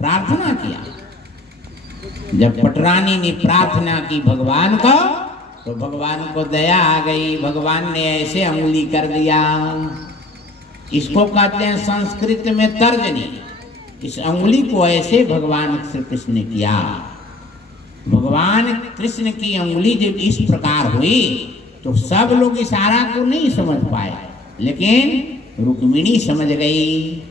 प्रार्थना किया। जब पटरानी ने प्रार्थना की भगवान को, तो भगवान को दया आ गई। भगवान ने ऐसे उंगली कर दिया, इसको कहते हैं संस्कृत में तर्जनी। इस उंगली को ऐसे भगवान श्री कृष्ण ने किया। भगवान कृष्ण की उंगली जब इस प्रकार हुई तो सब लोग इशारा को नहीं समझ पाए, लेकिन रुक्मिणी समझ गई।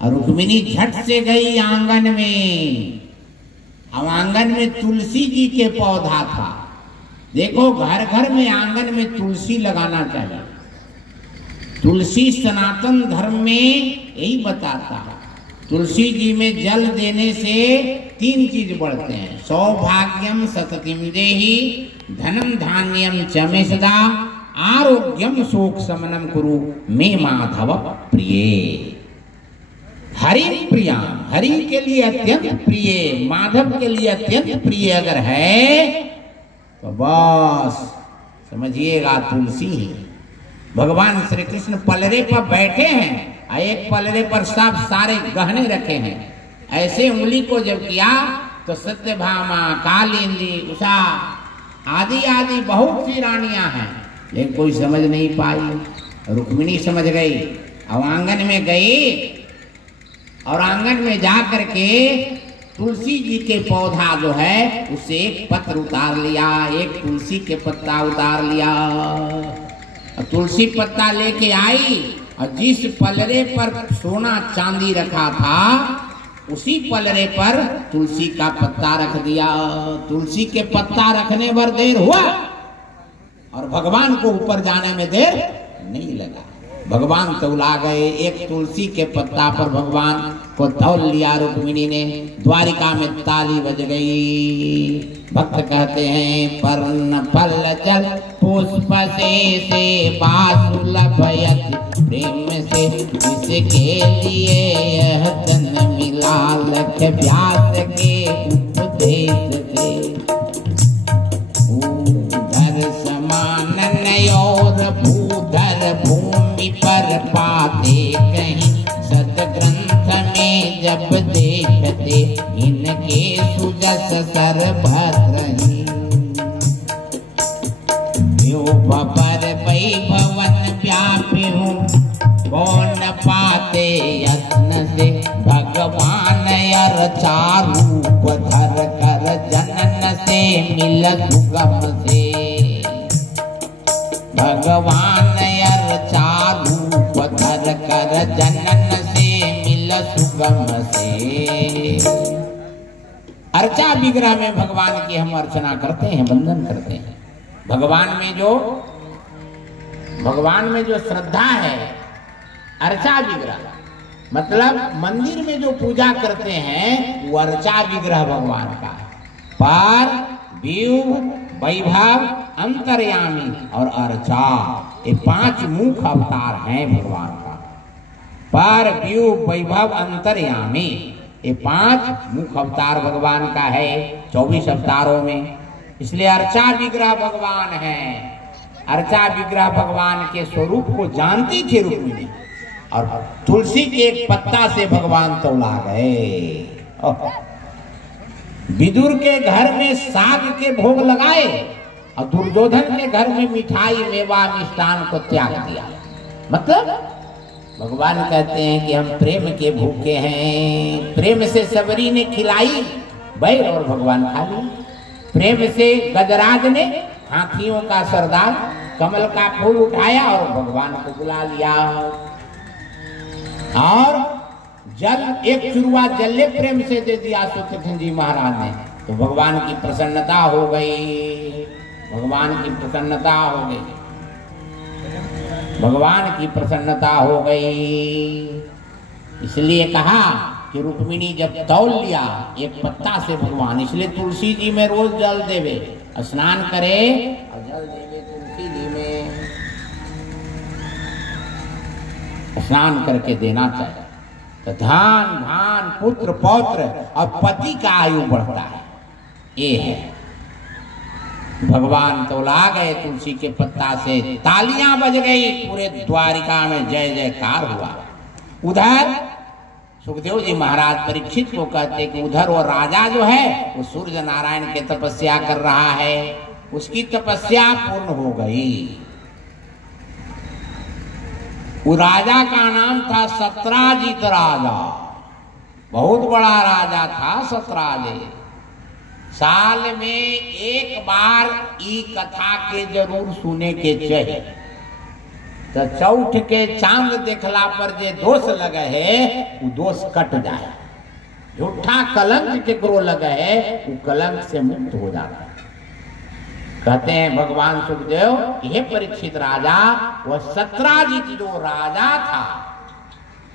और रुक्मिणी झट से गई आंगन में। अब आंगन में तुलसी जी के पौधा था। देखो, घर घर में आंगन में तुलसी लगाना चाहिए। तुलसी सनातन धर्म में यही बताता है। तुलसी जी में जल देने से 3 चीज बढ़ते हैं। सौभाग्यम सततिम देहि, धनम धान्यम च मे सदा, आरोग्यम शोक शमनम कुरु मे माधव प्रिय। हरि प्रिया, हरि के लिए अत्यंत प्रिय, माधव के लिए अत्यंत प्रिय अगर है तो बस समझिएगा तुलसी ही। भगवान श्री कृष्ण पलरे पर बैठे हैं, एक पलरे पर सब सारे गहने रखे हैं। ऐसे उंगली को जब किया तो सत्यभामा, कालिंदी, उषा आदि आदि बहुत सी रानियां हैं, लेकिन कोई समझ नहीं पाई। रुक्मिणी समझ गई। अब आंगन में गई और आंगन में जा करके तुलसी जी के पौधा जो है उससे एक पत्र उतार लिया, एक तुलसी के पत्ता उतार लिया। तुलसी पत्ता लेके आई और जिस पलरे पर सोना चांदी रखा था उसी पलरे पर तुलसी का पत्ता रख दिया। तुलसी के पत्ता रखने पर देर हुआ और भगवान को ऊपर जाने में देर नहीं लगा। भगवान तौला गए। एक तुलसी के पत्ता पर भगवान को तौल लिया रुक्मिणी ने। द्वारिका में ताली बज गई। भक्त कहते हैं पर्ण फल जल पुष्प से बासुलभयति, प्रेम से इसके लिए यह जन्म मिला, लख व्यास के उपदेश से। भूधर समान नयोर भूधर भूमि पर पाते कहीं, सदग्रंथ में जब देखते इनके सुजस सर्वत्रहि। पर वैभवन व्यापी हूँ, कौन पाते यत्न से, भगवान अर्चा रूप धर कर जनन से मिल सुगम से। भगवान अर्चा रूप धर कर जनन से मिल सुगम से। अर्चा विग्रह में भगवान की हम अर्चना करते हैं, वंदन करते हैं। भगवान में जो श्रद्धा है, अर्चा विग्रह मतलब मंदिर में जो पूजा करते हैं वो अर्चा विग्रह भगवान का है। पार, व्यूह, वैभव, अंतर्यामी और अर्चा, ये 5 मुख्य अवतार हैं भगवान का। पार, व्यूह, वैभव, अंतर्यामी, ये 5 मुख्य अवतार भगवान का है 24 अवतारों में। इसलिए अर्चा विग्रह भगवान है। अर्चा विग्रह भगवान के स्वरूप को जानती थी रुक्मिणी, और तुलसी के एक पत्ता से भगवान तौला गए। विदुर के घर में साग के भोग लगाए और दुर्योधन के घर में मिठाई मेवा मिष्टान को त्याग दिया। मतलब भगवान कहते हैं कि हम प्रेम के भूखे हैं। प्रेम से सबरी ने खिलाई बैर और भगवान खा लिया। प्रेम से गजराज ने हाथियों का सरदार कमल का फूल उठाया और भगवान को बुला लिया। और जल, एक चुरुआ जल प्रेम से दे दिया सुखचंद जी महाराज ने, तो भगवान की प्रसन्नता हो गई। भगवान की प्रसन्नता हो गई। भगवान की प्रसन्नता हो गई। इसलिए कहा कि रुक्मिणी जब तौल लिया एक पत्ता से भगवान, इसलिए तुलसी जी में रोज जल देवे, स्नान करे और जल देवे तुलसी जी में, स्नान करके देना चाहिए। तो धन धान पुत्र पौत्र और पति का आयु बढ़ता है। ये है भगवान तौला गए तुलसी के पत्ता से। तालियां बज गई, पूरे द्वारिका में जय जयकार हुआ। उधर सुखदेव जी महाराज परीक्षित को कहते कि उधर वो राजा जो है वो सूर्य नारायण के तपस्या कर रहा है, उसकी तपस्या पूर्ण हो गई। वो राजा का नाम था सत्राजित राजा, बहुत बड़ा राजा था सत्राजित। साल में एक बार ई कथा के जरूर सुने के चाहिए, तो चौठ के चांद देखला पर जे दोष लगे है वो दोष कट जाए, झूठा कलंक केकरो लगे है वो कलंक से मुक्त हो जाता है। कहते हैं भगवान सुखदेव, यह परीक्षित राजा वह सत्राजित जो राजा था,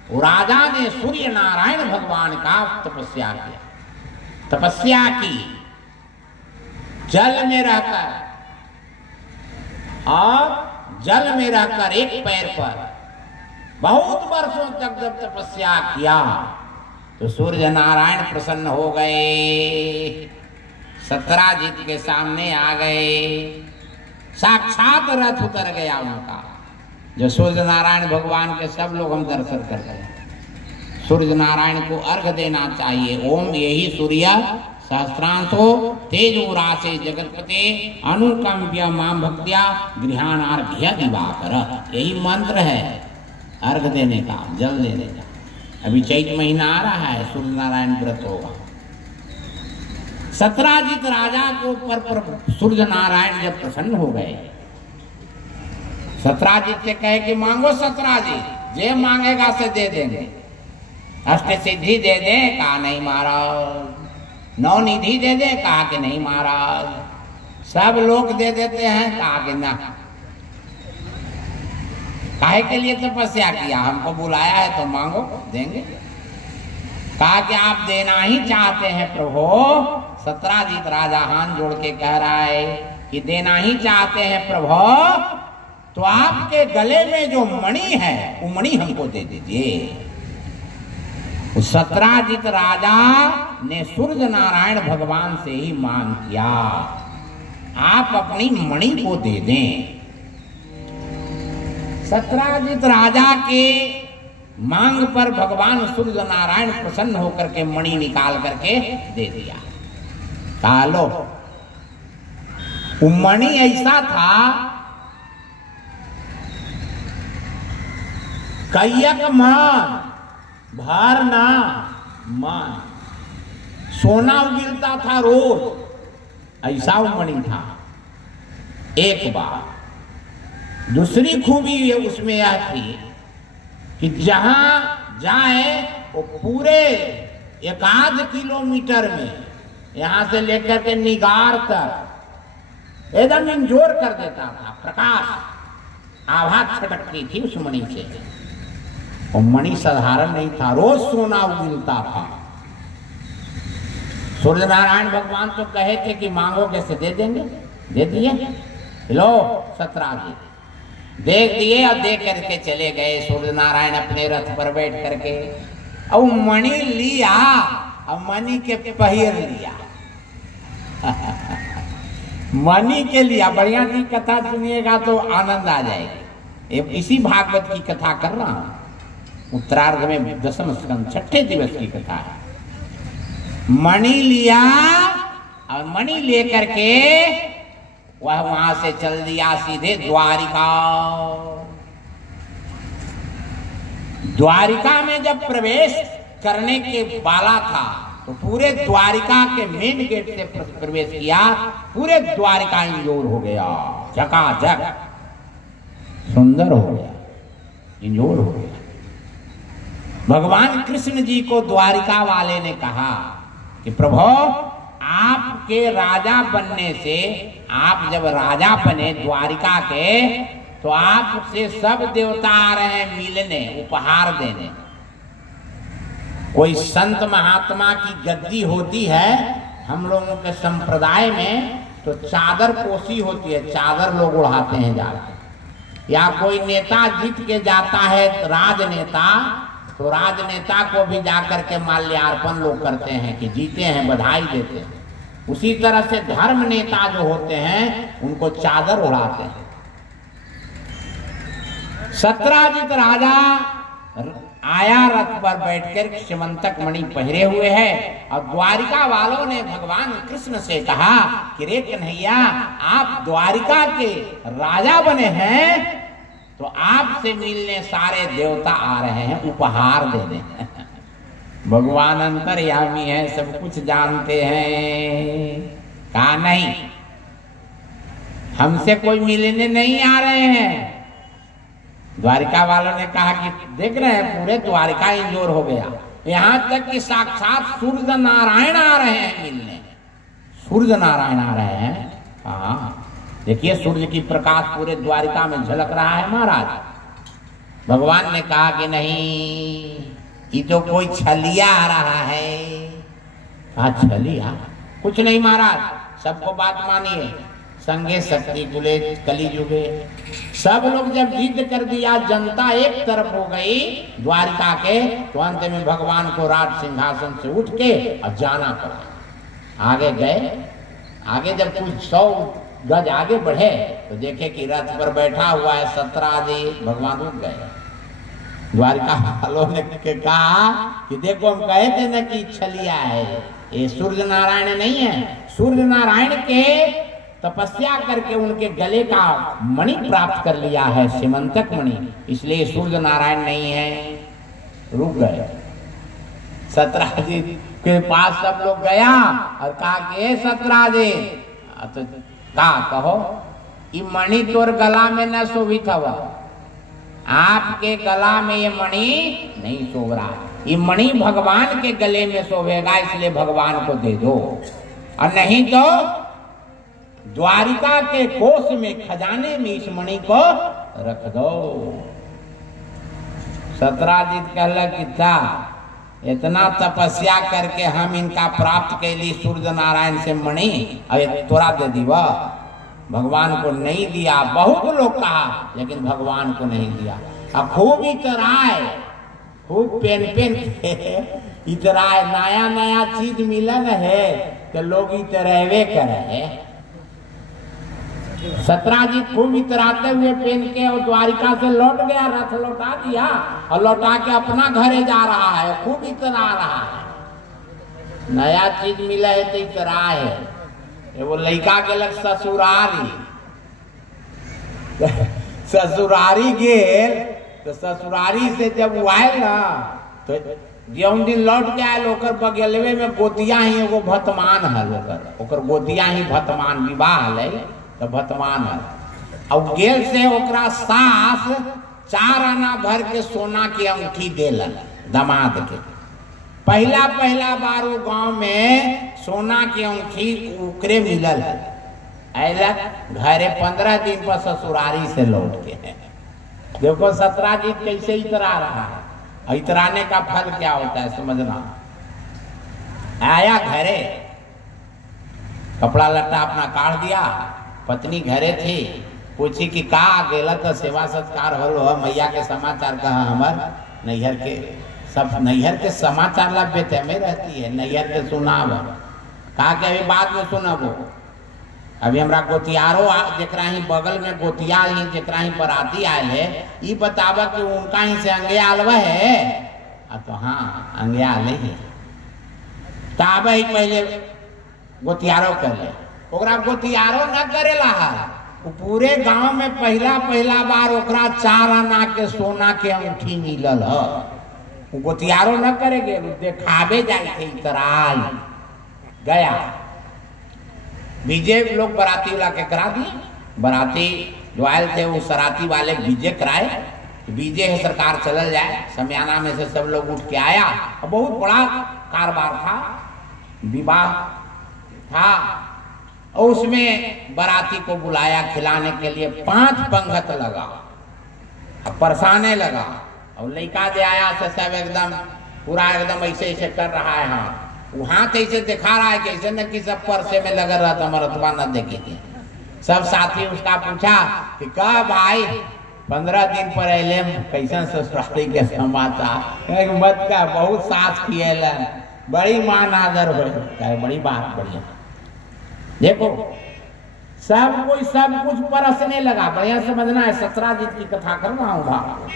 वो राजा ने सूर्य नारायण भगवान का तपस्या किया, तपस्या की जल में रहकर, और जल में रहकर एक पैर पर बहुत वर्षों तक जब तपस्या किया तो सूर्य नारायण प्रसन्न हो गए, सत्राजित के सामने आ गए, साक्षात रथ उतर गया उनका। जो सूर्य नारायण भगवान के सब लोग हम दर्शन कर गए। सूर्य नारायण को अर्घ देना चाहिए। ओम यही सूर्य सहस्रांशो तेजोरासे जगतपते अनुकंप्य मां भक्त्या गृहाणार्घ्य दिवाकर, यही मंत्र है अर्घ देने का, जल देने का। अभी चैत महीना आ रहा है, सूर्य नारायण व्रत होगा। सत्राजित राजा के ऊपर सूर्य नारायण जब प्रसन्न हो गए, सत्राजित से कहे कि मांगो सत्राजित, जे मांगेगा से दे देंगे। अष्ट सिद्धि दे दे, कहा नहीं महाराज। नौ निधि दे दे, कहा कि नहीं महाराज। सब लोग दे देते हैं, कहा कि ना। काहे के लिए तपस्या किया, हमको बुलाया है तो मांगो, देंगे। कहा कि आप देना ही चाहते हैं प्रभु। सत्राजित राजा हाथ जोड़ के कह रहा है कि देना ही चाहते हैं प्रभु, तो आपके गले में जो मणि है वो मणि हमको दे दीजिए। सत्राजित राजा ने सूर्य नारायण भगवान से ही मांग किया, आप अपनी मणि को दे दें। सत्राजित राजा के मांग पर भगवान सूर्य नारायण प्रसन्न होकर के मणि निकाल करके दे दिया। कहा लो, वो मणि ऐसा था, कैयक मान भरना मान, सोना उगिलता था रोज, ऐसा वो मणि था। एक बार दूसरी खूबी उसमें यह थी कि जहां जाए वो पूरे 1 किलोमीटर में, यहां से लेकर के निगार तक एकदम इंजोर कर देता था। प्रकाश आभा छटकती थी उस मणि से। और मणि साधारण नहीं था, रोज सोना उगिलता था। सूर्य नारायण भगवान तो कहे थे कि मांगोगे से दे देंगे, दे दिए। लो सत्राजित देख दिए और दे करके चले गए। सूर्य नारायण अपने रथ पर बैठ करके और मणि लिया और मणि के पहिर लिया। मणि के लिया। बढ़िया की कथा सुनिएगा तो आनंद आ जाएगी। इसी भागवत की कथा कर रहा हूं, उत्तरार्ध में 10वें स्कंद 6ठे दिवस की कथा है। मणि लिया और मणि लेकर के वह वहां से चल दिया सीधे द्वारिका। द्वारिका में जब प्रवेश करने के वाला था तो पूरे द्वारिका के मेन गेट से प्रवेश किया। पूरे द्वारिका इंजोर हो गया, झकाझक सुंदर हो गया, इंजोर हो गया। भगवान कृष्ण जी को द्वारिका वाले ने कहा कि प्रभु, आपके राजा बनने से, आप जब राजा बने द्वारिका के, तो आपसे सब देवता आ रहे हैं मिलने, उपहार देने। कोई संत महात्मा की गद्दी होती है हम लोगों के संप्रदाय में, तो चादर पोसी होती है, चादर लोग उड़ाते हैं जाकर। या कोई नेता जीत के जाता है, राजनेता, तो राजनेता को भी जाकर के माल्यार्पण लोग करते हैं कि जीते हैं, बधाई देते हैं। उसी तरह से धर्म नेता जो होते हैं उनको चादर उड़ाते हैं। सत्राजित राजा आया रथ पर बैठकर श्यमंतक मणि पहरे हुए है और द्वारिका वालों ने भगवान कृष्ण से कहा कि रे कन्हैया, आप द्वारिका के राजा बने हैं तो आपसे मिलने सारे देवता आ रहे हैं, उपहार देने। भगवान अंतर्यामी है, सब कुछ जानते हैं। कहा नहीं, हमसे कोई मिलने नहीं आ रहे हैं। द्वारिका वालों ने कहा कि देख रहे हैं पूरे द्वारिका इंजोर हो गया, यहाँ तक कि साक्षात सूर्य नारायण आ रहे हैं मिलने। सूर्य नारायण आ रहे हैं। हाँ, देखिए सूर्य की प्रकाश पूरे द्वारिका में झलक रहा है महाराज। भगवान ने कहा कि नहीं, ये तो कोई छलिया आ रहा है। कहा छलिया? कुछ नहीं महाराज, सबको बात मानिए। संगे शक्ति कुले कली जुगे, सब लोग जब जिद कर दिया, जनता एक तरफ हो गई द्वारिका के, तो अंत में भगवान को राज सिंहासन से उठ के अब जाना पड़ा। आगे गए, आगे जब कुछ 100 गज आगे बढ़े तो देखे कि रथ पर बैठा हुआ है सत्राजी। भगवान रुक गए। द्वारिका वालों ने कहा कि देखो, हम कहे थे ना कि छलिया है, ये सूर्य नारायण नहीं है। सूर्य नारायण के तपस्या करके उनके गले का मणि प्राप्त कर लिया है, सीमंतक मणि, इसलिए सूर्य नारायण नहीं है। रुक गए। सत्राजी के पास सब लोग गया और कहा कि सत्राजी, तो कहा कहो, ये मणि तोर गला में न शोभित हवा, आपके गला में ये मणि नहीं शोभ रहा, ये मणि भगवान के गले में शोभेगा, इसलिए भगवान को दे दो, और नहीं तो द्वारिका के कोष में, खजाने में इस मणि को रख दो। सत्राजित कहला कि था, इतना तपस्या करके हम इनका प्राप्त के लिए सूर्य नारायण से मणि अब तोरा दे दीवा। भगवान को नहीं दिया। बहुत लोग कहा, लेकिन भगवान को नहीं दिया। अब खूब इतराए, खूब पेन इतराए, नया नया चीज मिलन है तो लोग इतरेवे करे। सत्राजित खूब इतराते हुए पेन के और द्वारिका से लौट गया, रथ लौटा दिया और लौटा के अपना घरे जा रहा है, खूब इतरा रहा है। नया चीज मिला है तो इतरा है। वो लड़का के लग ससुरारी, ससुरारी गेल तो ससुरारी से जब वो आये ना तो जौन दिन लौट के आये, ओकर बगलवे में गोतिया ही एगो भतमान हल, ओकर गोतिया ही भतमान, विवाह है तो भतमान है। और गेल से ओकरा सास 4 आना भर के सोना की अंगूठी देलन दामाद के। पहला बार वो गांव में सोना की अंगूठी उकरे मिलल है। ऐलक घरे 15 दिन पर ससुरारी से लौट के। देखो सत्राजित कैसे इतरा रहा है। इतराने का फल क्या होता है समझना। आया घरे, कपड़ा लट्टा अपना काट दिया, पत्नी घरे थी, पूछी कि का गेला तो सेवा सत्कार हो, मैया के समाचार कहा। हमार नैहर के सब, नैहर के समाचार ला बेटे में रहती है, नैहर के सुनाव। कहा कि अभी बाद में सुनबो, अभी हमरा गोतियारो जरा ही बगल में गोतिया ही जरा ही बराती आयल है, ये बतावा कि उनका ही से अंगे आलवा है। तो हाँ अंगे आले ही ताबा ही पहले गोतियारो कर ले। ओकरा गोतियारो न करेला है, वो पूरे गांव में पहला बार ओकरा 4 आना के सोना के अंगूठी मिलल है। वो गोतियारो न करेगे, देखावे जाए थे इतराई गया। बीजे लोग बराती वाला के करा दिए, बराती जो आयल थे वो सराती वाले बीजे कराए। बीजे है सरकार चलल जाए, समियाना में से सब लोग उठ के आया। बहुत बड़ा कारोबार था, विवाह था, और उसमें बराती को बुलाया खिलाने के लिए। 5 पंगत लगा, परसाने लगा, और लड़का दे आया से सब एकदम पूरा एकदम ऐसे कर रहा है। हाँ हाथ ऐसे दिखा रहा है कि ऐसे न कि सब परसे में लगा रहा था, मरतबा न देखे थे। सब साथी उसका पूछा कि कब भाई 15 दिन पर अले, कैसन ससुराली के समाचार। मत का बहुत साथ किए, बड़ी मान आदर हो, बड़ी बात बढ़िया। देखो सब कोई सब कुछ परसने लगा। बढ़िया समझना है, सत्राजित की कथा कर रहा हूँ।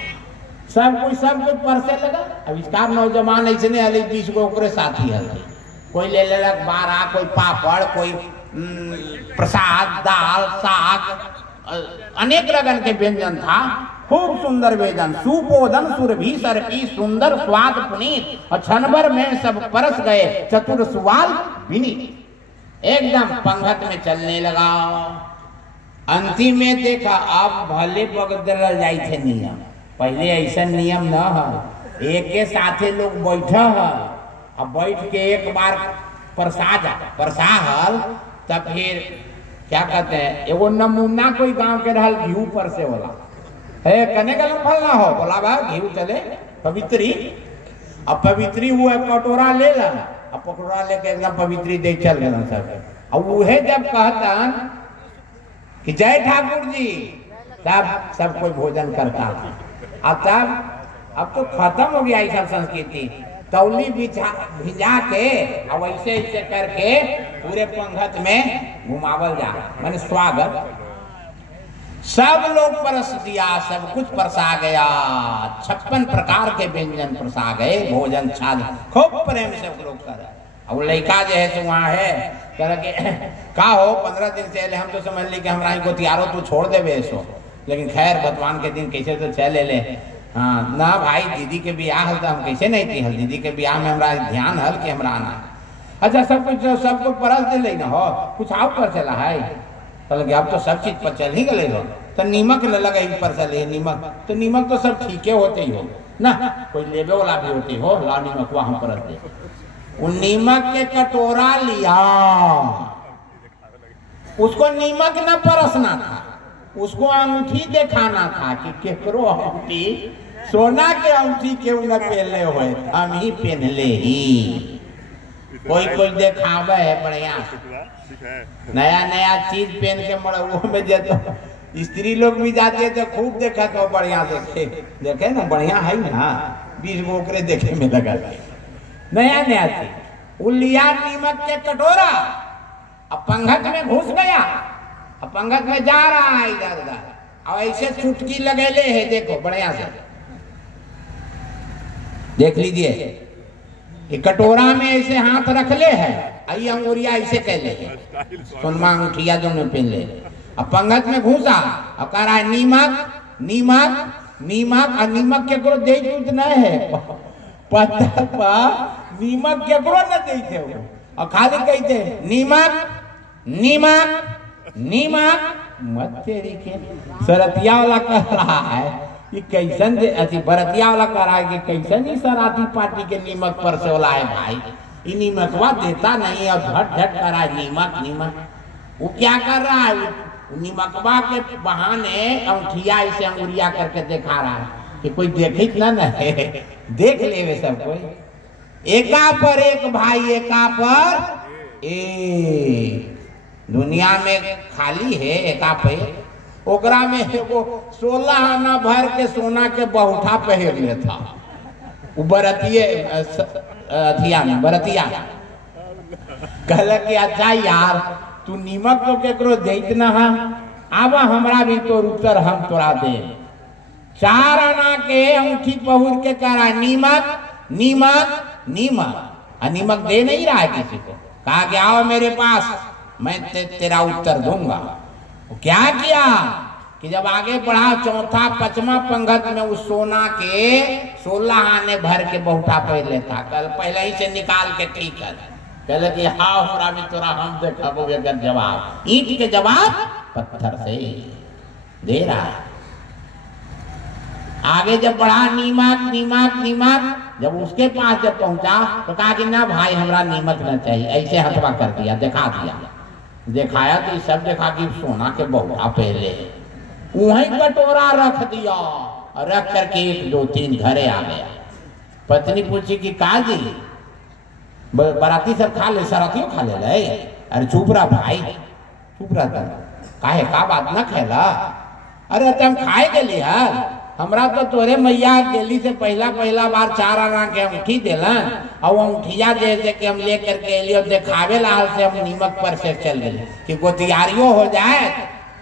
सब कोई परसे लगा। अब इसका नौजवान ऐसे नहीं हल 20 गो ओकरे साथी हल, कोई ले लेलक 12, कोई पापड़, कोई प्रसाद, दाल, साग, अनेक रगन के व्यंजन था। खूब सुंदर व्यंजन, सुपोदन सुरभि सरपी, सुंदर स्वाद पुनीत, और छनभर में सब परस गए, चतुर सुवाल विनीत। एकदम पंगत में चलने लगा। अंतिम में देखा अब भले बगदल जाई थे नियम, पहले ऐसा नियम न है। एक के साथे लोग बैठा है, अब बैठ के एक बार परसाहल, तब फिर क्या कहते हैं, एगो नमूना कोई गांव के रहल घी पर से होला है, कने का फल ना हो, बोला भाई घी चले पवित्री। अब पवित्री हुआ कटोरा ले ला, अब कटोरा लेके एकदम पवित्री दे चल गए सब। अब वह जब कहतन कि जय ठाकुर जी, तब सब कोई भोजन करता था। अब तब अब तो खत्म हो गया ये सब संस्कृति। तौली भिजा के अब ऐसे ऐसे करके पूरे पंगत में घुमावल जा, माने स्वागत। सब लोग परस दिया, सब कुछ परसा गया, 56 प्रकार के व्यंजन परसा गए, भोजन छाल खूब प्रेम से लोग कर। अब लड़का जो है सो वहाँ है, कह के का हो 15 दिन से हम तो समझ ली कि हमारा गोतियारो तू छोड़ देवे ऐसो, लेकिन खैर भगवान के दिन कैसे तो चले ले। हाँ ना भाई, दीदी के ब्याह हल तो हम कैसे नहीं थी हल, दीदी के ब्याह में हमारा ध्यान हल कि हमारा आना। अच्छा सब कुछ परस दे ले ना हो, कुछ आप पर चला है, तो अब तो सब चीज पर चल ही गए हो, तो नीमक न लगा पर चले नीमक, तो नीमक तो सब ठीक होते ही हो ना, कोई लेवे वाला भी होती हो, ला नीमक हम परस दे। उन नीमक के कटोरा लिया, उसको नीमक न परसना था, उसको अंगूठी दिखाना था कि केकरो अंगूठी, सोना के अंगूठी क्यों न पहले हुए, हम ही पहनले ही। कोई दिखावे है बढ़िया नया चीज पहन के मड़ो में जाते, स्त्री लोग भी जाते तो खूब देखा तो बढ़िया देखे ना, बढ़िया है ना, 20 गो ओकरे देखे में लगा नया चीज। लिया नीमक के कटोरा, अब पंगत में घुस गया, अब पंगत में जा रहा है इधर उधर, अब ऐसे चुटकी लगेले है, देखो बढ़िया से देख लीजिए, कटोरा में ऐसे हाथ रख ले है, आई अंगुरिया ऐसे कह ले, सोनमा अंगूठिया दोनों पहन ले। अब पंगत में घुसा, अब कह रहा है नीमक नीमक नीमक, और नीमक केकरो दे नहीं है, पत्थर पर नीमक केकरो न देते हो, और खाली कहते नीमक नीमक नीमक। मत तेरी के सरतिया वाला कह रहा है कि कैसन अति बरतिया वाला कह रहा है कि कैसन ही सराती पार्टी के नीमक पर से वाला है भाई, ये नीमकवा देता नहीं, और झट झट कर रहा है नीमक नीमक। वो क्या कर रहा है, नीमकवा के बहाने अंगूठिया ऐसे अंगुरिया करके दिखा रहा है कि कोई देखे ना देख ले सब कोई। एका पर एक भाई, एका पर एक, दुनिया में खाली है एका पे, ओकरा में एगो 16 आना भर के सोना के बहुठा पहन ले था, वो बरतिये अथिया में बरतिया कहल कि अच्छा यार तू नीमक तो केकरो देत ना है, आवा हमरा भी तो उत्तर हम तोरा दे। 4 आना के अंगूठी पहुर के करा नीमक नीमक नीमक, नीमक दे नहीं रहा है किसी को, कहा कि आओ मेरे पास मैं तेरा उत्तर दूंगा। क्या किया कि जब आगे बढ़ा, चौथा 5वां पंगत में उस सोना के 16 आने भर के बहुटा पहन लेता, कल पहले ही से निकाल के ठीक है, कहले कि हाँ हमरा भी तोरा हम देखो अगर जवाब, ईंट के जवाब पत्थर से दे रहा है। आगे जब बढ़ा नीमक नीमक नीमक, जब उसके पास जब पहुंचा तो कहा कि ना भाई हमरा नीमक न चाहिए, ऐसे हथवा कर दिया, दिखा दिया, दिखाया तो सब देखा कि सोना के बहुटा पहले, वहीं कटोरा रख दिया, रख करके 1 2 3 घरे आ गया। पत्नी पूछी कि काजी बराती सब खा ले, सरातियों खा ले ले, अरे चुप रहा भाई चुप रहा, काहे का बात न खेला, अरे तुम खाए के लिए यार, हमरा तो तोरे मैया दिल्ली से पहला बार 4 आना के अंगूठी दिलन, और अंगूठिया जैसे कि हम लेकर के एलियो दिखावे लाल से हम नीमक पर से चल गए कि गोतियारियों हो जाए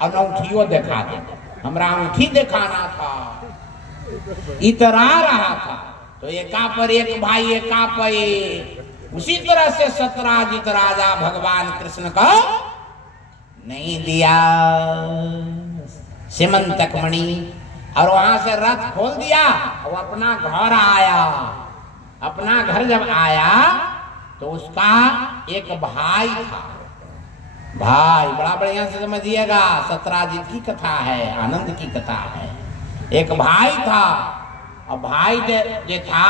और अंगूठियों दिखा दे, हमरा अंगूठी दिखाना था। इतरा रहा था। तो एका पर एक भाई एका पर एक। उसी तरह से सत्राजित राजा भगवान कृष्ण को नहीं दिया सीमंतक मणि, और वहां से रथ खोल दिया और अपना घर आया। अपना घर जब आया तो उसका एक भाई था। भाई बड़ा बढ़िया से समझिएगा, सत्राजित की कथा है, आनंद की कथा है। एक भाई था, और भाई जो था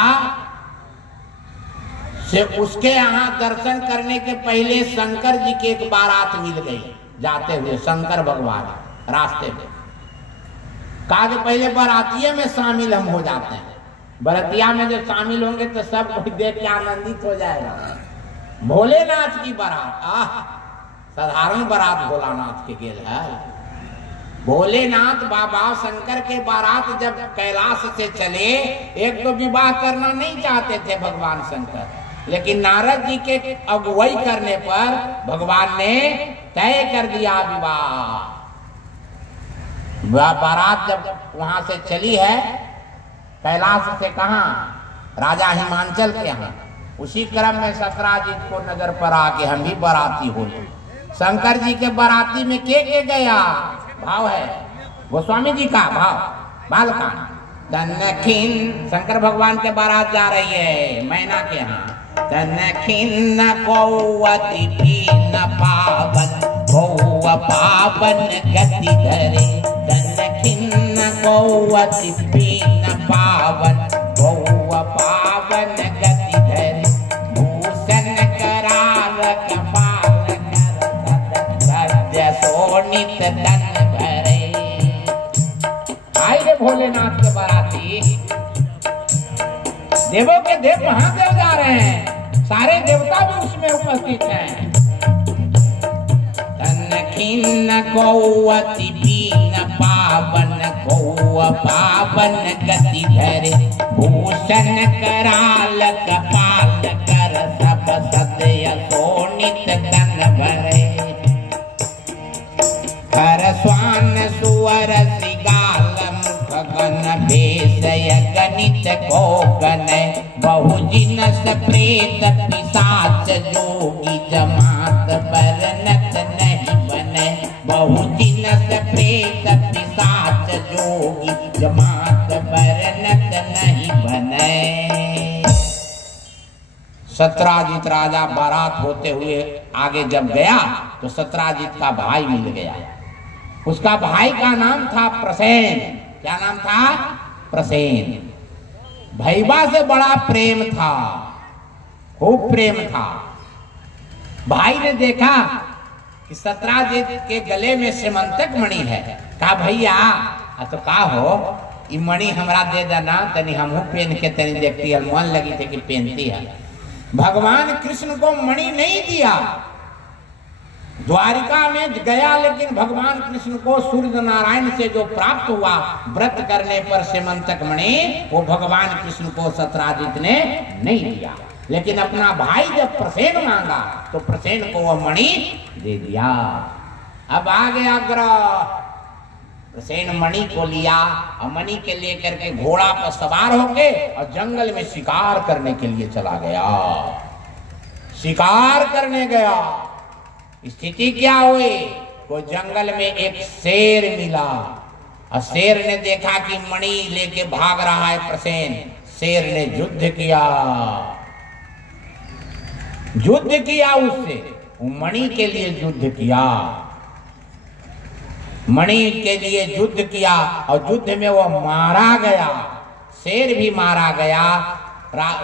से उसके यहाँ दर्शन करने के पहले शंकर जी की एक बारात मिल गई जाते हुए। शंकर भगवान रास्ते में कहा कि पहले बारातिये में शामिल हम हो जाते हैं। बरतिया में जब शामिल होंगे तो सब कोई देख के आनंदित हो जाएगा। भोलेनाथ की बारात, साधारण बारात भोलानाथ के गेल है। भोलेनाथ बाबा शंकर के बारात जब कैलाश से चले, एक तो विवाह करना नहीं चाहते थे भगवान शंकर, लेकिन नारद जी के अगुवाई करने पर भगवान ने तय कर दिया विवाह। बारात जब वहां से चली है कैलाश से, कहा राजा हिमांचल के यहाँ, उसी क्रम में सत्राजित को नजर पर आके हम भी बाराती हो। शंकर जी के बाराती में के गया भाव है गोस्वामी जी का भाव बालकांड। तनखिन शंकर भगवान के बारात जा रही है मैना के यहाँ। तनखिन कौवति पीन पावन कौव पावन गति धरे। तनखिन कौवति पीन पावन कौव पावन गति धरे। भूषण करार कपाल कर सोनित धन भरे। आए भोलेनाथ के बाराती, देवों के देव महादेव जा रहे हैं, सारे देवता भी उसमें उपस्थित हैं। तनखिन कौवति पीन पावन कौव पावन गति धरे। भूषण कराल कपाल कर सब सदय सोनित धन भरे। कर स्वान सुअर श्रृगाल मुख गण भेषय गणित को गण। बहु जिनस प्रेत पिशाच जोगी जमात बरनत नहीं बने। बहु जिनस प्रेत पिशाच जोगी जमात बरनत नहीं बने। सत्राजित राजा बारात होते हुए आगे जब गया तो सत्राजित का भाई मिल गया। उसका भाई का नाम था प्रसेन। क्या नाम था? प्रसेन। भैबा से बड़ा प्रेम था, खूब प्रेम था। भाई ने देखा कि सत्राजित के गले में सीमंतक मणि है। कहा भैया तो का हो ई मणि हमरा दे देना, तनी हमहू पहन के तनी देखती है। मन लगी थे कि पहनती है। भगवान कृष्ण को मणि नहीं दिया, द्वारिका में गया, लेकिन भगवान कृष्ण को सूर्य नारायण से जो प्राप्त हुआ व्रत करने पर सीमंतक मणि, वो भगवान कृष्ण को सत्राजित ने नहीं दिया। लेकिन अपना भाई जब प्रसेन मांगा तो प्रसेन को वह मणि दे दिया। अब आ गया ग्रह। प्रसेन मणि को लिया और मणि के लेकर के घोड़ा पर सवार होके और जंगल में शिकार करने के लिए चला गया। शिकार करने गया, स्थिति क्या हुई? वो जंगल में एक शेर मिला और शेर ने देखा कि मणि लेके भाग रहा है प्रसेन। शेर ने युद्ध किया, युद्ध किया उससे, मणि के लिए युद्ध किया, मणि के लिए युद्ध किया और युद्ध में वो मारा गया। शेर भी मारा गया,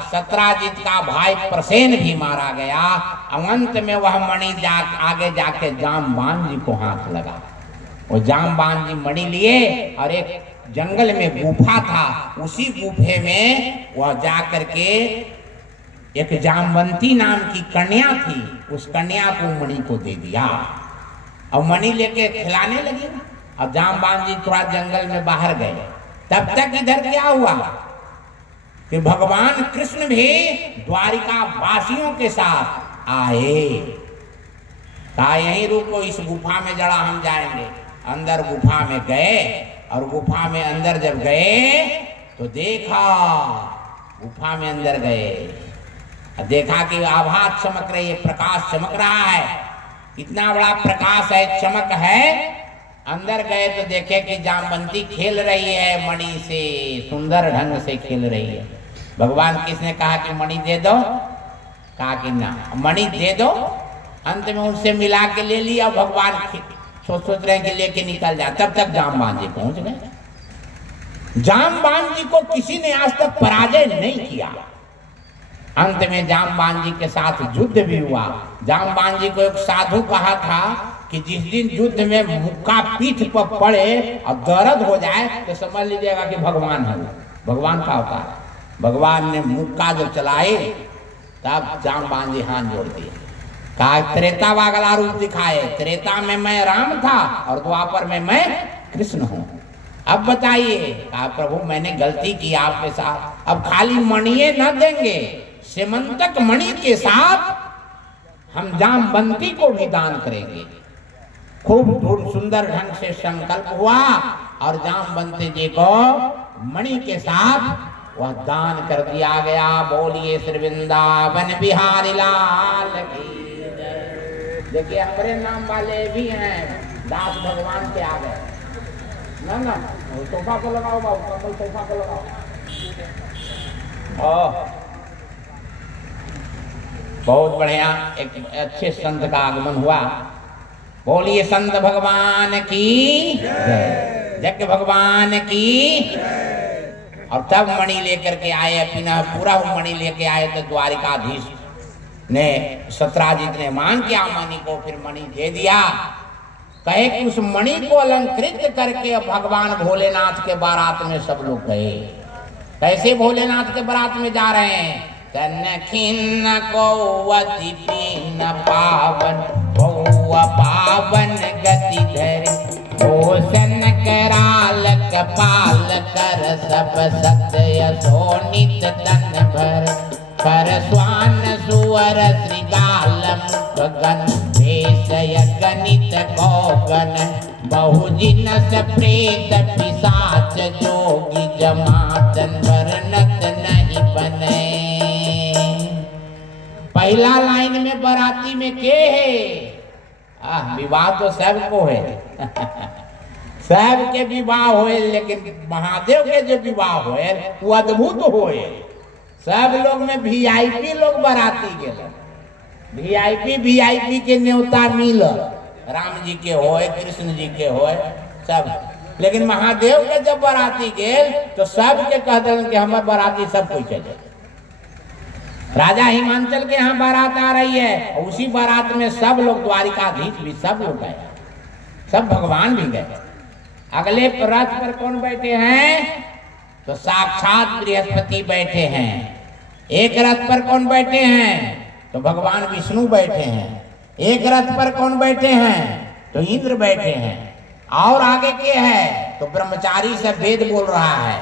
सत्राजित का भाई प्रसेन भी मारा गया। अंत में वह मणि आगे जाके जामबान जी को हाथ लगा। वो जामबान जी मणि लिए और एक जंगल में गुफा था, उसी गुफे में वह जाकर के एक जामवंती नाम की कन्या थी, उस कन्या को मणि को दे दिया और मणि लेके खिलाने लगी। और जामबान जी थोड़ा जंगल में बाहर गए। तब तक इधर क्या हुआ कि भगवान कृष्ण भी द्वारिका वासियों के साथ आए। कहा यहीं रुको, इस गुफा में जरा हम जाएंगे। अंदर गुफा में गए और गुफा में अंदर जब गए तो देखा गुफा में अंदर गए, देखा कि आभा चमक रही है, प्रकाश चमक रहा है, इतना बड़ा प्रकाश है, चमक है। अंदर गए तो देखे कि जामवंती खेल रही है मणि से, सुंदर ढंग से खेल रही है। भगवान किसने कहा कि मणि दे दो? कहा कि ना, मणि दे दो। अंत में उससे मिला के ले लिया। भगवान सोच रहे हैं कि लेके निकल जाए, तब तक जामवान जी पहुंच गए। जामवान जी को किसी ने आज तक पराजय नहीं किया। अंत में जामवान जी के साथ युद्ध भी हुआ। जामवान जी को एक साधु कहा था कि जिस दिन युद्ध में मुक्का पीठ पर पड़े और दर्द हो जाए तो समझ लीजिएगा कि भगवान है, भगवान का अवतार। भगवान ने मुक्का जब चलाए तब जामवान जी हाथ जोड़ दिए, कहा त्रेता वाला रूप दिखाए, त्रेता में मैं राम था और द्वापर में मैं कृष्ण हूँ। अब बताइए। कहा प्रभु मैंने गलती की आपके साथ, अब खाली मणिये न देंगे, सेमंतक मणि के साथ हम जामवंती को भी दान करेंगे। खूब सुंदर ढंग से संकल्प हुआ और जामवंती जी को मणि के साथ वह दान कर दिया गया। बोलिए श्री वृंदावन बिहारी लाल की। देखिए हमारे नाम वाले भी हैं, दास भगवान के आ गए। ना ना सोफा को लगाओ बाबू, कमल सोफा को लगाओ। बहुत बढ़िया, एक अच्छे संत का आगमन हुआ। बोलिए संत भगवान की जय, यज्ञ भगवान की। और तब मणि लेकर के आए, अपना पूरा मणि लेके आए तो द्वारिकाधीश ने, सत्राजित ने मांग किया मणि को, फिर मणि दे दिया। कहे कि उस मणि को अलंकृत करके भगवान भोलेनाथ के बारात में सब लोग गए। कैसे भोलेनाथ के बारात में जा रहे हैं? कनखिन कौवति पीन पावन भौवा पावन गति धरि, भूषण कराल कपाल कर सब सत्य शोणित तन भर, कर स्वान सुअर श्रृगाल मुखगन, भेषय गणित गौगन, बहुजिनस प्रेत पिशाच जोगी, जमातन वर्णत नहीं बने। पहला लाइन में बराती में के है? विवाह तो सबको है सबके विवाह होए, लेकिन महादेव के जो विवाह होए वो अद्भुत होए। सब लोग में वीआईपी लोग बराती गए, वीआईपी के न्योता मिल, राम जी के होए, कृष्ण जी के होए सब। लेकिन महादेव के जब बराती गए तो सबके कह दें कि हमारे बराती सब कोई चले। राजा हिमांचल के यहाँ बारात आ रही है, उसी बारात में सब लोग, द्वारिकाधीश भी सब लोग गए, सब भगवान भी गए। अगले रथ पर कौन बैठे हैं? तो साक्षात बृहस्पति बैठे हैं। एक रथ पर कौन बैठे हैं? तो भगवान विष्णु बैठे हैं। एक रथ पर कौन बैठे हैं? तो इंद्र बैठे हैं। और आगे के है? तो ब्रह्मचारी से वेद बोल रहा है।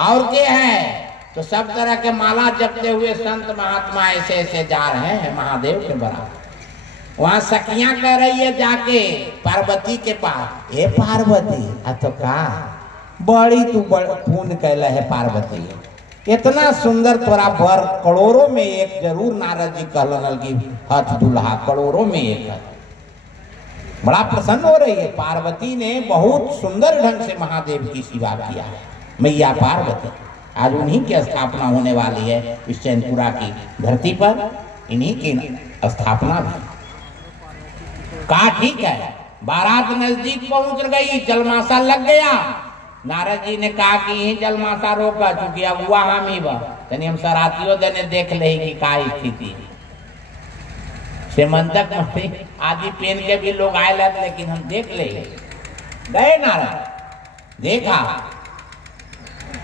और के है? तो सब तरह के माला जपते हुए संत महात्मा ऐसे ऐसे जा रहे हैं महादेव के बराबर। वहां सखियां कह रही है जाके पार्वती के पास, ए पार्वती तो का बड़ी तू पुण्य कैला है पार्वती, इतना सुंदर तोरा बर करोड़ों में एक जरूर। नारद जी कहलन की हथ दुल्हा करोड़ों में एक है। बड़ा प्रसन्न हो रही है पार्वती ने, बहुत सुंदर ढंग से महादेव की सेवा किया है। मैया पार्वती आज उन्हीं की स्थापना होने वाली है इस चैनपुरा की धरती पर, इन्हीं की स्थापना भी। कहा ठीक है, बारात नजदीक पहुंच गई, जलमासा लग गया। नारद जी ने कहा कि यही जलमासा रोका, चूंकि अगुआ हम ही बनी, हम सरातियों देने देख ले कि का स्थिति। सेमंतक आदि पहन के भी लोग आए, लेकिन हम देख ले गए। नारद देखा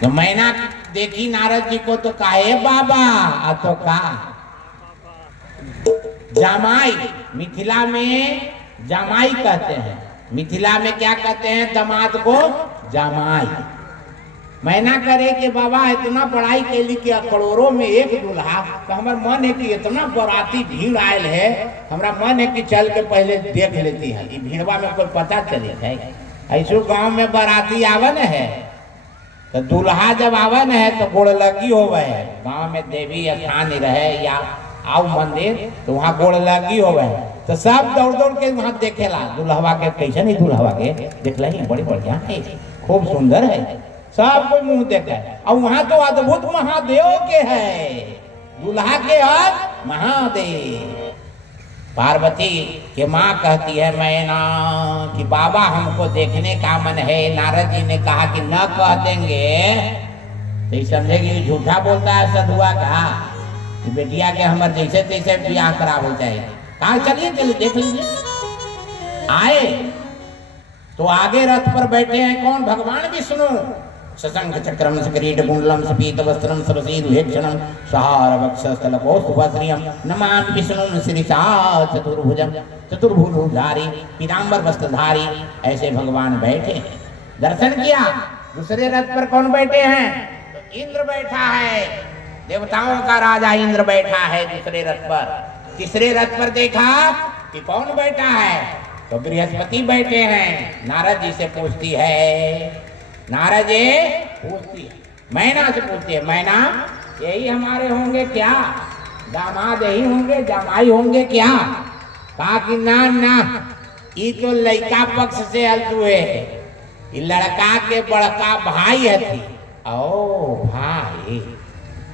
तो मैना देखी नारद जी को तो कहे बाबा तो का जमाई, मिथिला में जमाई कहते हैं। मिथिला में क्या कहते हैं? दामाद को जमाई। मैना करे कि बाबा इतना पढ़ाई के लिए करोड़ों में एक दूल्हा, तो हमारा मन है कि इतना बराती भीड़ आयल है, हमारा मन है कि चल के पहले देख लेती है, भीड़वा में कोई पता चले है। ऐसो गांव में बराती आवन है तो दूल्हा जब आवन है तो गोड़ लगी होवे है। गांव में देवी स्थान रहे या आओ मंदिर तो वहाँ गोड़ लगी होवे है, तो सब दौड़ दौड़ के वहाँ देखेला दूल्हवा के, कैसे नहीं दूल्हवा के देख ली बड़ी बढ़िया है, खूब सुंदर है, सब कोई मुंह देखे। और वहाँ तो अद्भुत महादेव के है, दूल्हा के और महादेव। पार्वती के माँ कहती है मैना कि बाबा हमको देखने का मन है। नारद जी ने कहा कि न कह देंगे तो समझेगी झूठा बोलता है सधुआ का, कि बेटिया के हमारे जैसे तैसे ब्याह खराब हो जाएगा। कहा चलिए चलिए देख लीजिए। आए तो आगे रथ पर बैठे हैं कौन? भगवान विष्णु। सशंख चक्रम किरीट कुंडलम सपीत वस्त्रम सरसीरुहेक्षणम सहारवक्षस्थलकोस्तुभश्रियं नमामि विष्णुं शिरसा चतुर्भुजं चतुर्भुजधारी पीताम्बर वस्त्रधारी। ऐसे भगवान बैठे हैं। दर्शन किया। दूसरे रथ पर कौन बैठे हैं? तो इंद्र बैठा है, देवताओं का राजा इंद्र बैठा है दूसरे रथ पर। तीसरे रथ पर देखा कि कौन बैठा है? तो बृहस्पति बैठे हैं। नारद जी से पूछती है, नारद जी पूछती है, मैना से पूछती है, मैना यही हमारे होंगे क्या? दामाद यही होंगे, जमाई होंगे क्या? कहा कि ना ना, ये तो लड़का पक्ष से अलतुए है, ये लड़का के बड़का भाई है। ओ भाई।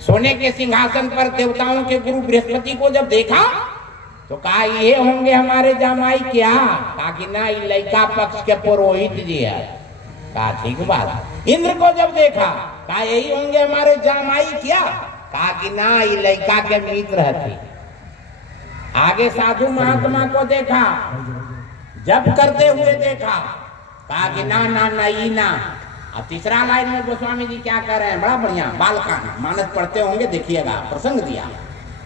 सोने के सिंहासन पर देवताओं के गुरु बृहस्पति को जब देखा तो कहा ये होंगे हमारे जमाई क्या? कहा कि ना, ये लड़का पक्ष के पुरोहित जी है। कहा ठीक बात। इंद्र को जब देखा कहा यही होंगे हमारे जमाई क्या? कहा कि ना, ये लड़का के मित्र है। आगे साधु महात्मा को देखा, जब करते हुए देखा, कहा कि ना ना ना ये ना। अब तीसरा लाइन में गोस्वामी जी क्या कर रहे हैं, बड़ा बढ़िया बालका मानस पढ़ते होंगे, देखिएगा प्रसंग दिया।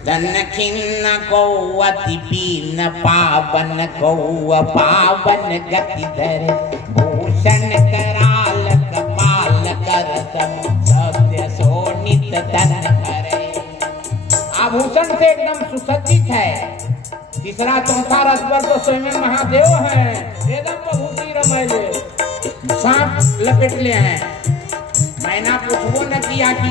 धन खिन्न कौअति पीन पावन कौअ पावन गति धर भूषण कराल कपाल कर सत्य सोनित तन हरे। आभूषण से एकदम सुसज्जित है। तीसरा चौथा रथ पर तो स्वयं महादेव हैं, एकदम विभूति रमैले, सांप लपेट ले हैं। मैना पूछबो न किया कि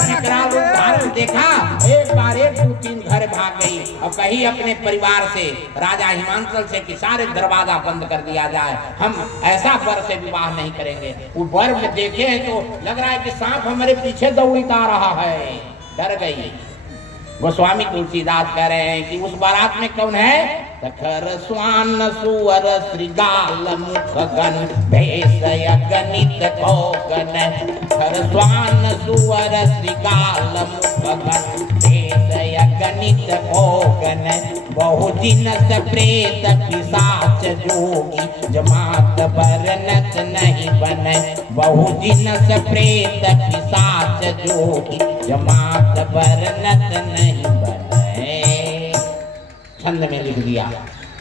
विकराल रूप धारण देखा, एक बार एक दो तीन घर भाग गई और कहीं अपने परिवार से राजा हिमांचल से कि सारे दरवाजा बंद कर दिया जाए, हम ऐसा वर से विवाह नहीं करेंगे। वो वर में देखे हैं तो लग रहा है कि सांप हमारे पीछे दौड़ता रहा है, डर गई। गोस्वामी तुलसीदास कह रहे हैं कि उस बारात में कौन है? खर स्वान सुअर श्रीगाल मुख गण भेषय गणित कोगन। खर स्वान सुअर श्रीगाल मुख गण भेषय गणित कोगन। बहु जिनस प्रेत पिशाच जोगी जमात बरनत नहीं बन। बहु जिनस प्रेत पिशाच जोगी जमात बरनत नहीं बने। छंद में लिख दिया।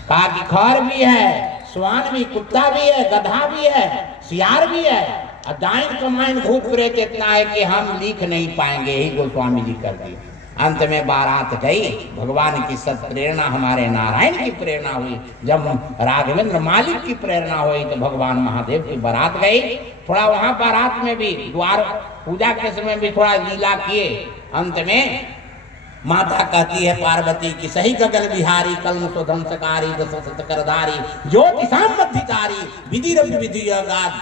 कहा कि खर भी है, स्वान भी, कुत्ता भी है, गधा भी है, सियार भी है, और डाइन कमाइन भूत प्रेत इतना है कि हम लिख नहीं पाएंगे। यही गोस्वामी जी कर दिए। अंत में बारात गई। भगवान की सत प्रेरणा हमारे नारायण की प्रेरणा हुई। जब राघवेंद्र मालिक की प्रेरणा हुई तो भगवान महादेव की बारात गई। थोड़ा वहां बारात में भी द्वार पूजा के समय भी थोड़ा लीला किए। अंत में माता कहती है पार्वती की सही गगन बिहारी कल्म सुधंसकारी करधारी ज्योति सामधिकारी विधि रवि विधि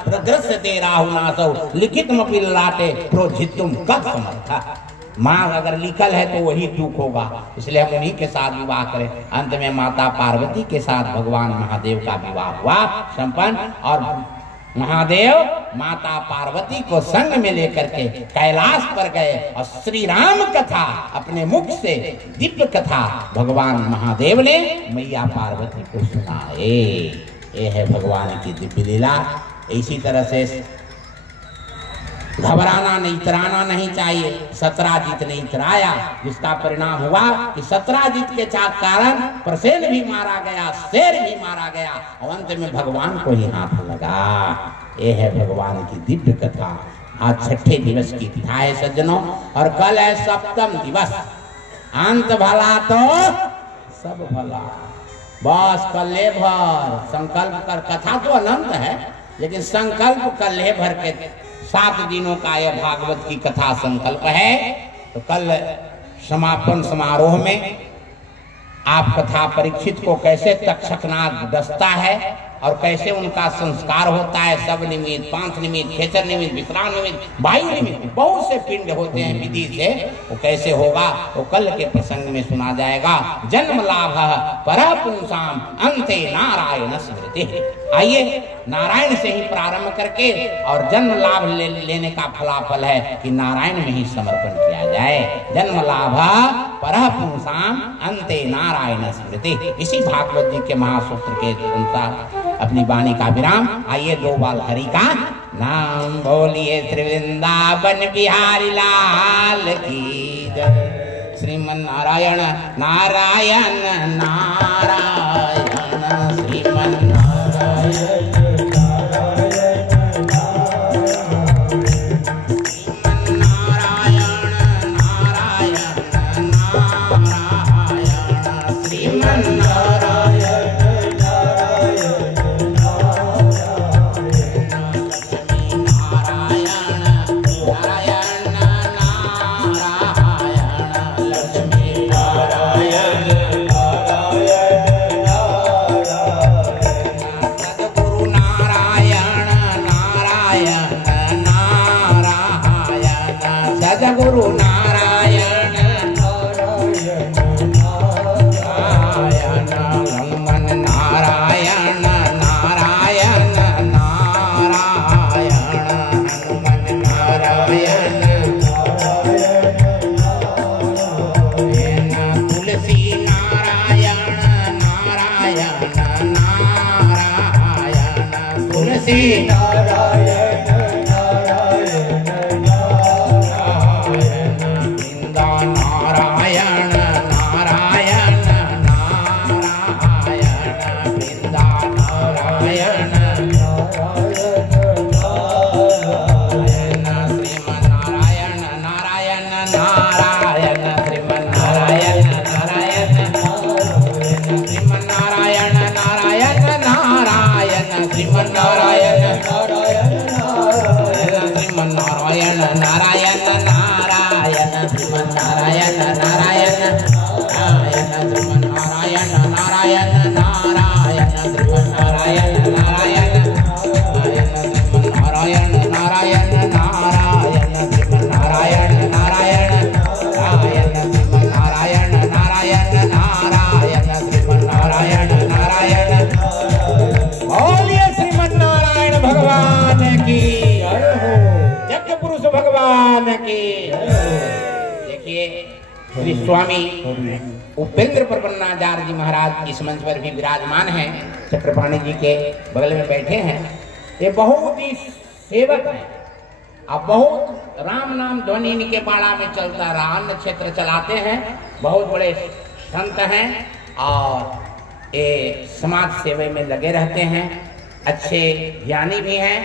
प्रग्रस्य ते राहुनासौ लिखित मपिल लाटे प्रोजितुम कब समर्था। माँ अगर लिखल है तो वही दुख होगा, इसलिए हम उन्हीं के साथ विवाह करें। अंत में माता पार्वती के साथ भगवान महादेव का विवाह हुआ संपन्न। और महादेव माता पार्वती को संग में लेकर के कैलाश पर गए और श्री राम कथा अपने मुख से दिव्य कथा भगवान महादेव ने मैया पार्वती को सुनाए। ये है भगवान की दिव्य लीला। इसी तरह से घबराना नहीं, इतराना नहीं चाहिए। सत्राजित ने इतराया, जिसका परिणाम हुआ कि सत्राजित के कारण प्रसेन भी मारा गया, शेर भी मारा गया और अंत में भगवान को ही हाथ लगा। ये है भगवान की दिव्य कथा। आज छठे दिवस की कथा है सज्जनों, और कल है सप्तम दिवस। अंत भला तो सब भला, बस कल भर संकल्प कर। कथा तो अनंत है, लेकिन संकल्प कल है भर के 7 दिनों का यह भागवत की कथा संकल्प है। तो कल समापन समारोह में आप कथा परीक्षित को कैसे तक्षकनाग डसता है और कैसे उनका संस्कार होता है, सब निमित्त, पांच निमित्त, खेचर निमित्त, विश्राम निमित्त, वायु निमित्त, बहुत से पिंड होते हैं विधि से, वो कैसे होगा वो कल के प्रसंग में सुना जाएगा। जन्म लाभ परः पुंसाम अंते नारायण स्मृति। आइए नारायण से ही प्रारंभ करके और जन्म लाभ लेने का फलाफल है कि नारायण में ही समर्पण किया जाए। जन्म लाभ परः पुंसाम अंते नारायण स्मृति। इसी भागवत जी के महासूत्र के अनुसार अपनी वाणी का विराम। आइए 2 बाल हरि का नाम बोलिए। श्री वृंदावन बिहारी लाल की जय। श्रीमन नारायण नारायण नारायण श्रीमन नारायण गुरु नारायण नारायण हनुमान नारायण नारायण नारायण हनुमान नारायण तुलसी नारायण नारायण नारायण तुलसी नारायण स्वामी उपेंद्र प्रपन्नाचार्य जी महाराज इस मंच पर भी विराजमान हैं, चक्रपाणी जी के बगल में बैठे हैं। ये बहुत ही सेवक हैं, अब बहुत राम नाम ध्वनि इनके पाड़ा में चलता रहा, अन्य क्षेत्र चलाते हैं, बहुत बड़े संत हैं और ये समाज सेवा में लगे रहते हैं, अच्छे ज्ञानी भी हैं।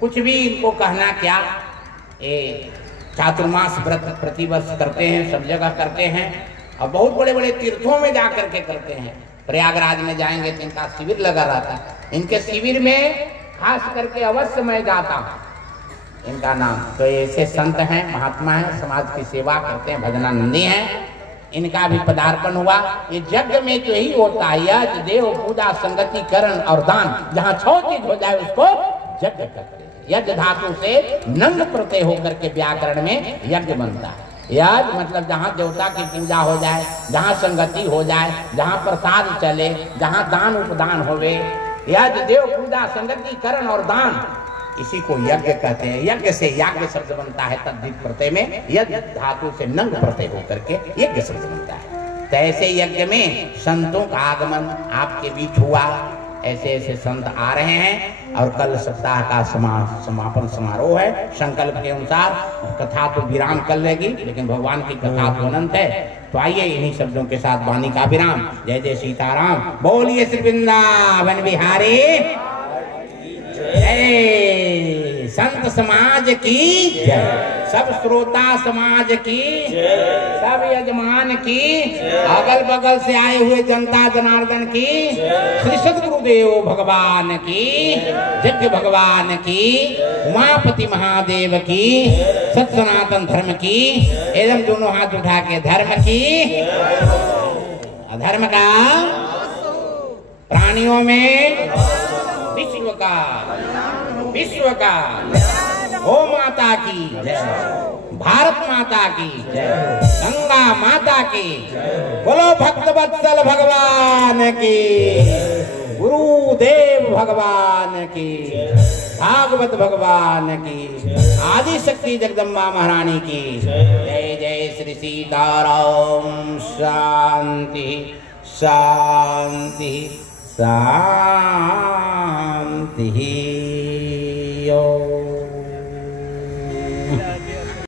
कुछ भी इनको कहना क्या, ये चातुर्मास व्रत प्रतिवर्ष करते हैं, सब जगह करते हैं और बहुत बड़े बड़े तीर्थों में जा करके करते हैं। प्रयागराज में जाएंगे तो इनका शिविर लगा रहता है, इनके शिविर में खास करके अवश्य मैं जाता हूँ। इनका नाम तो ऐसे संत हैं, महात्मा हैं, समाज की सेवा करते हैं, भजनानंदी हैं। इनका भी पदार्पण हुआ। ये यज्ञ में तो यही होता है, यज्ञ देव पूजा संगति करण और दान, जहाँ 6 चीज हो जाए उसको यज्ञ करते हैं। यज्ञ धातु से नंग प्रत्यय होकर के व्याकरण में यज्ञ बनता है। यज्ञ मतलब जहाँ देवता की पूजा हो जाए, जहाँ संगति हो जाए, जहाँ प्रसाद चले, जहाँ दान उपदान होवे, यज्ञ देव पूजा संगति करण और दान, इसी को यज्ञ कहते हैं। यज्ञ से याज्ञ शब्द बनता है, तद्धित प्रत्यय में यज्ञ धातु से नंग प्रत्यय होकर के यज्ञ शब्द बनता है। तो ऐसे यज्ञ में संतों का आगमन आपके बीच हुआ, ऐसे ऐसे संत आ रहे हैं और कल सप्ताह का समापन समारोह है। संकल्प के अनुसार कथा तो विराम कर लेगी, लेकिन भगवान की कथा तो अनंत है। तो आइए इन्हीं शब्दों के साथ वाणी का विराम। जय जय सीताराम, बोलिए श्री वृंदावन बिहारी जय, संत समाज की जय। सब श्रोता समाज की, सब यजमान की, अगल बगल से आए हुए जनता जनार्दन की, श्री सद्गुरुदेव भगवान की, यज्ञ भगवान की, उमापति महादेव की, सत सनातन धर्म की, एकदम दोनों हाथ उठा के धर्म की, अधर्म का, प्राणियों में विश्व का, गौ माता की जय, भारत माता की जय, गंगा माता की, बोलो भक्तवत्सल भगवान की, गुरुदेव भगवान की, भागवत भगवान की, आदि शक्ति जगदम्बा महारानी की जय। जय श्री सीताराम। शांति शांति शांति।